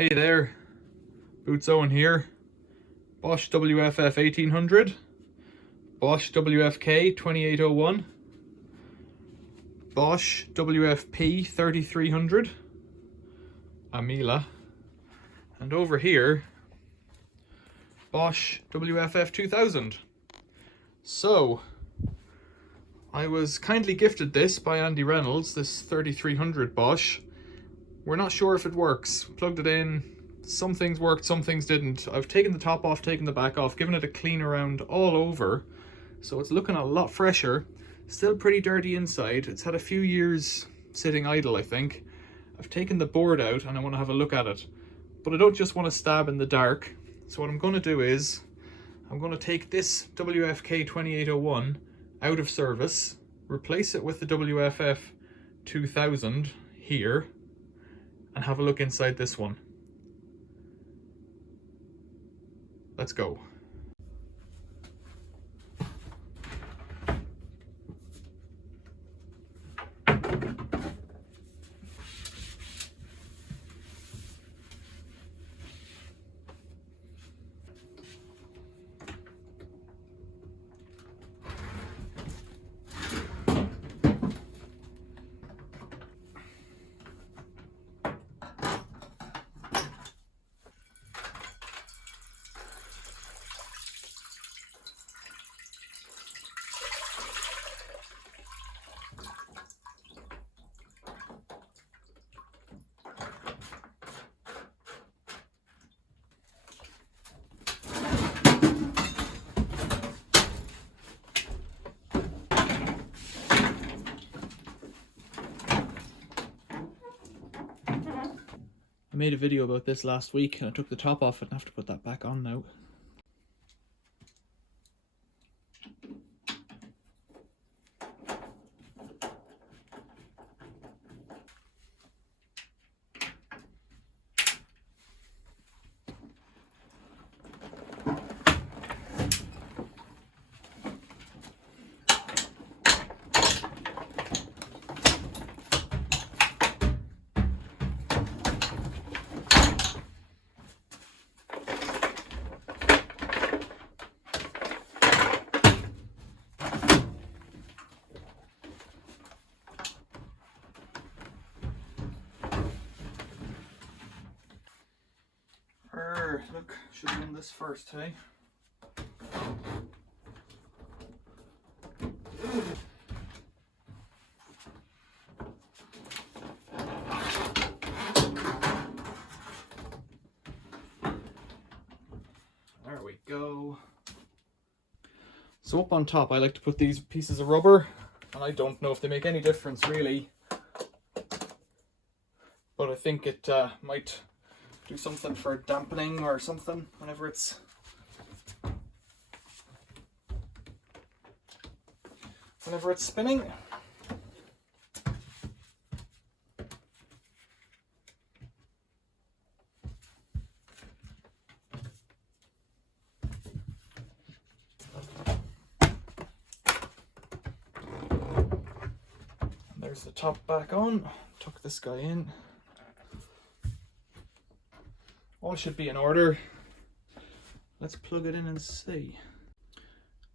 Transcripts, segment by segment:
Hey there, Boots Owen here. Bosch WFF 1800, Bosch WFK 2801, Bosch WFP 3300, Amila, and over here, Bosch WFF 2000. So, I was kindly gifted this by Andy Reynolds, this 3300 Bosch. We're not sure if it works. Plugged it in, some things worked, some things didn't. I've taken the top off, taken the back off, given it a clean around all over, so it's looking a lot fresher. Still pretty dirty inside. It's had a few years sitting idle, I think. I've taken the board out and I want to have a look at it, but I don't just want to stab in the dark. So what I'm going to do is I'm going to take this WFK 2801 out of service, replace it with the WFF 2000 here, and have a look inside this one. Let's go. I made a video about this last week and I took the top off it and I have to put that back on now. Look, should have done this first, hey? There we go. So up on top I like to put these pieces of rubber, and I don't know if they make any difference really, but I think it might do something for dampening or something whenever it's spinning. And there's the top back on. Tuck this guy in. All should be in order. Let's plug it in and see.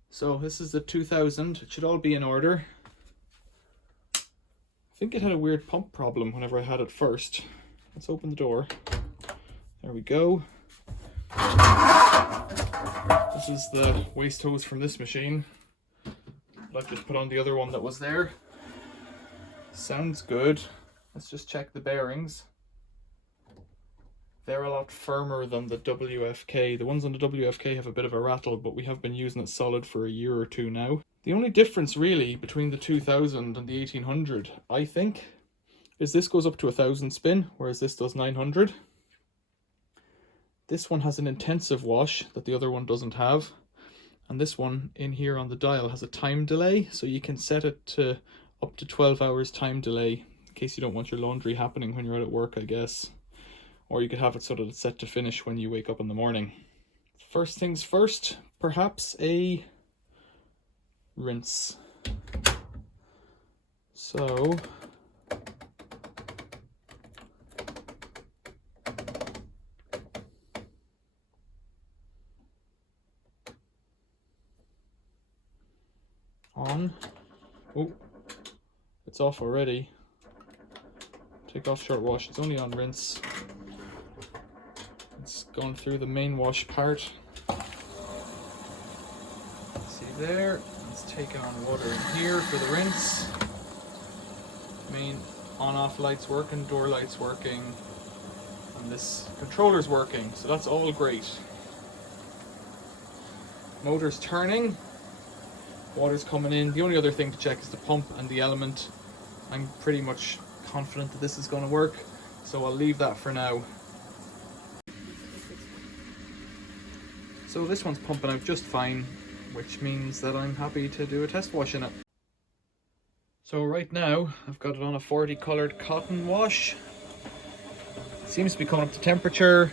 So this is the 2000. It should all be in order. I think it had a weird pump problem whenever I had it first. Let's open the door. There we go. This is the waste hose from this machine. I've just put on the other one that was there. Sounds good. Let's just check the bearings. They're a lot firmer than the WFK. The ones on the WFK have a bit of a rattle, but we have been using it solid for a year or two now. The only difference really between the 2000 and the 1800, I think, is this goes up to 1000 spin, whereas this does 900. This one has an intensive wash that the other one doesn't have. And this one in here on the dial has a time delay, so you can set it to up to 12 hours time delay, in case you don't want your laundry happening when you're out at work, I guess. Or you could have it so that it's set to finish when you wake up in the morning. First things first, perhaps a rinse. So on. Oh, it's off already. Take off short wash, it's only on rinse. It's going through the main wash part. See there, it's taking on water in here for the rinse. Main on-off lights working, door lights working, and this controller's working, so that's all great. Motor's turning, water's coming in. The only other thing to check is the pump and the element. I'm pretty much confident that this is going to work, so I'll leave that for now. So this one's pumping out just fine, which means that I'm happy to do a test wash in it. So right now I've got it on a 40 coloured cotton wash. It seems to be coming up to temperature,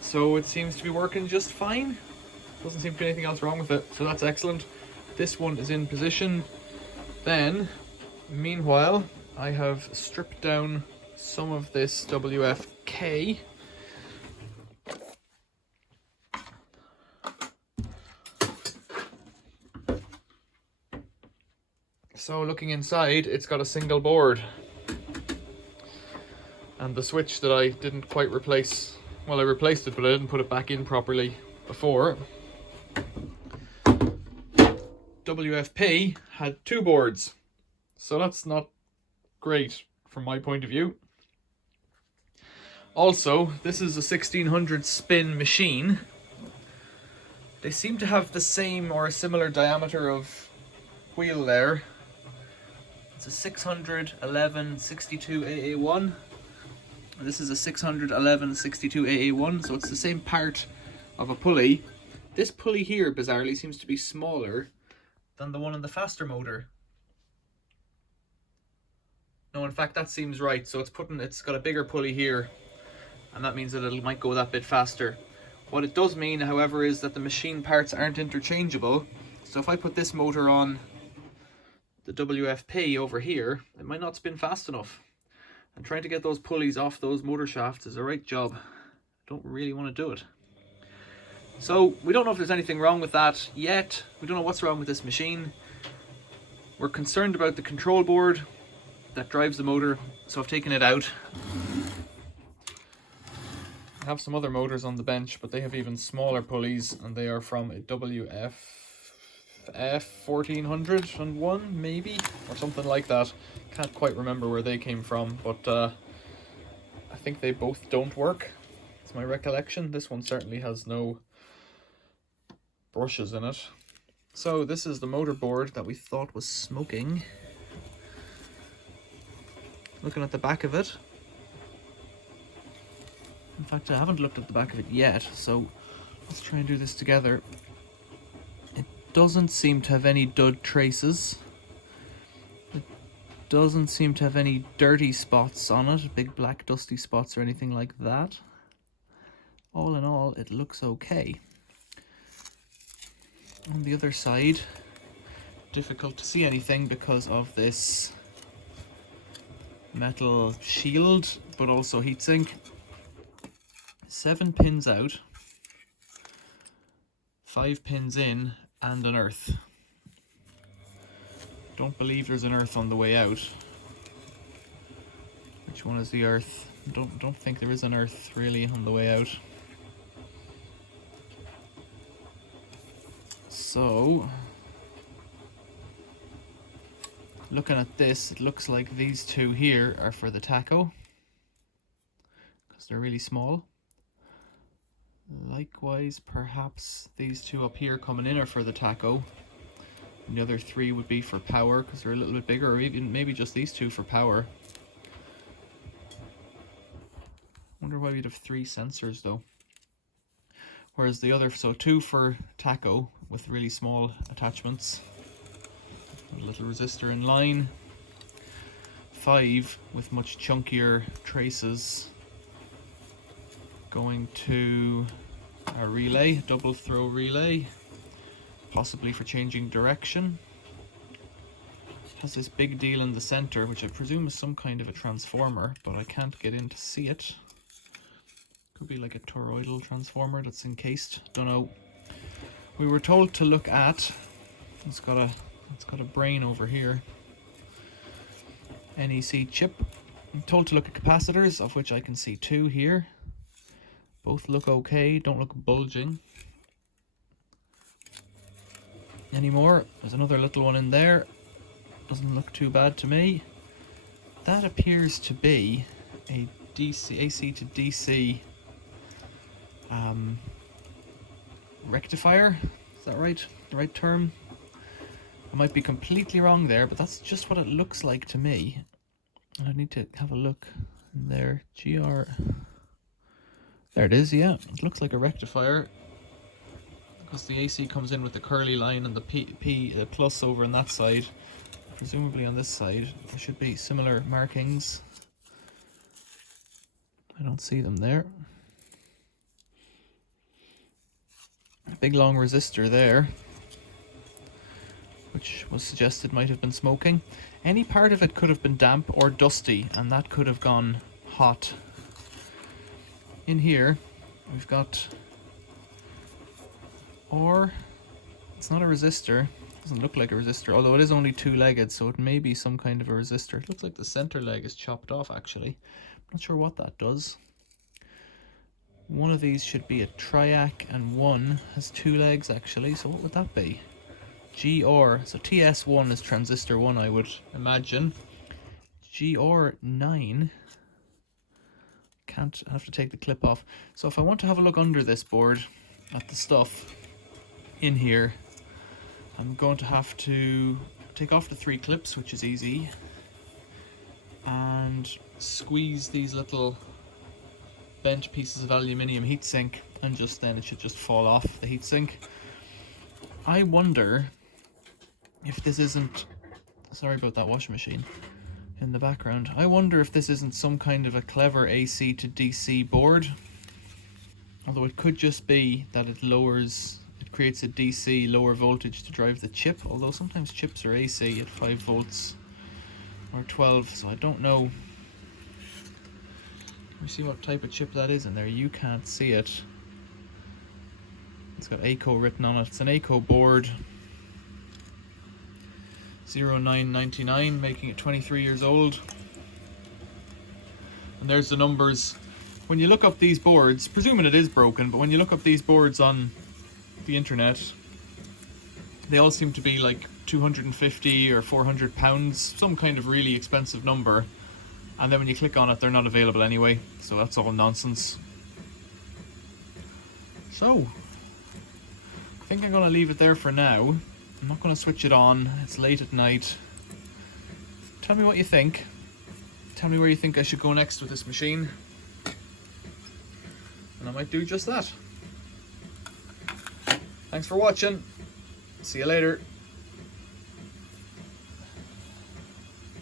so it seems to be working just fine. Doesn't seem to be anything else wrong with it, so that's excellent. This one is in position. Then, meanwhile, I have stripped down some of this WFK. So looking inside, it's got a single board. And the switch that I didn't quite replace, well, I replaced it, but I didn't put it back in properly before. WFP had 2 boards, so that's not great from my point of view. Also, this is a 1600 spin machine. They seem to have the same or a similar diameter of wheel there. It's a 611 62 AA1. And this is a 611 62 AA1, so it's the same part of a pulley. This pulley here, bizarrely, seems to be smaller than the one in the faster motor. No, in fact, that seems right. So it's got a bigger pulley here, and that means that it might go that bit faster. What it does mean, however, is that the machine parts aren't interchangeable. So if I put this motor on the WFP over here, it might not spin fast enough. And trying to get those pulleys off those motor shafts is a right job. I don't really want to do it. So we don't know if there's anything wrong with that yet. We don't know what's wrong with this machine. We're concerned about the control board that drives the motor, so I've taken it out. I have some other motors on the bench, but they have even smaller pulleys, and they are from a WFF3301 maybe, or something like that. Can't quite remember where they came from, but I think they both don't work. It's my recollection. This one certainly has no brushes in it. So this is the motor board that we thought was smoking. Looking at the back of it. In fact, I haven't looked at the back of it yet, so let's try and do this together. It doesn't seem to have any dud traces. It doesn't seem to have any dirty spots on it, big black dusty spots or anything like that. All in all, it looks okay. On the other side, difficult to see anything because of this metal shield, but also heatsink. 7 pins out, 5 pins in, and an earth. Don't believe there's an earth on the way out. Which one is the earth? Don't think there is an earth really on the way out. So, looking at this, it looks like these two here are for the tacho, because they're really small. Likewise, perhaps these two up here coming in are for the tacho, and the other 3 would be for power, because they're a little bit bigger, or even maybe just these 2 for power. Wonder why we'd have 3 sensors though. Whereas the other, so 2 for tacho with really small attachments, a little resistor in line, 5 with much chunkier traces going to a relay, double throw relay, possibly for changing direction. It has this big deal in the center, which I presume is some kind of a transformer, but I can't get in to see it. Could be like a toroidal transformer that's encased, don't know. We were told to look at, it's got a It's got a brain over here. NEC chip. I'm told to look at capacitors, of which I can see 2 here. Both look okay, don't look bulging anymore. There's another little one in there. Doesn't look too bad to me. That appears to be a AC to DC rectifier. Is that right? The right term? I might be completely wrong there, but that's just what it looks like to me. I need to have a look in there. GR. There it is, yeah. It looks like a rectifier, because the AC comes in with the curly line and the P plus over on that side. Presumably on this side there should be similar markings. I don't see them there. A big long resistor there, which was suggested might have been smoking. Any part of it could have been damp or dusty, and that could have gone hot. In here we've got, or it's not a resistor, doesn't look like a resistor, although it is only 2-legged, so it may be some kind of a resistor. It looks like the center leg is chopped off actually. I'm not sure what that does. One of these should be a triac and one has 2 legs actually, so what would that be? GR, so TS1 is transistor 1 I would imagine. GR9, can't, have to take the clip off. So if I want to have a look under this board at the stuff in here, I'm going to have to take off the 3 clips, which is easy, and squeeze these little bent pieces of aluminium heatsink, and just then it should just fall off the heatsink. I wonder if this isn't, sorry about that washing machine in the background, I wonder if this isn't some kind of a clever AC to DC board, although it could just be that it lowers, it creates a DC lower voltage to drive the chip, although sometimes chips are AC at 5 volts or 12, so I don't know. Let me see what type of chip that is in there. You can't see it. It's got ACO written on it. It's an ACO board. 0999, making it 23 years old. And there's the numbers. When you look up these boards, presuming it is broken, but when you look up these boards on the internet, they all seem to be like 250 or 400 pounds, some kind of really expensive number. And then when you click on it, they're not available anyway, so that's all nonsense. So, I think I'm going to leave it there for now. I'm not going to switch it on, it's late at night. Tell me what you think. Tell me where you think I should go next with this machine. And I might do just that. Thanks for watching. See you later.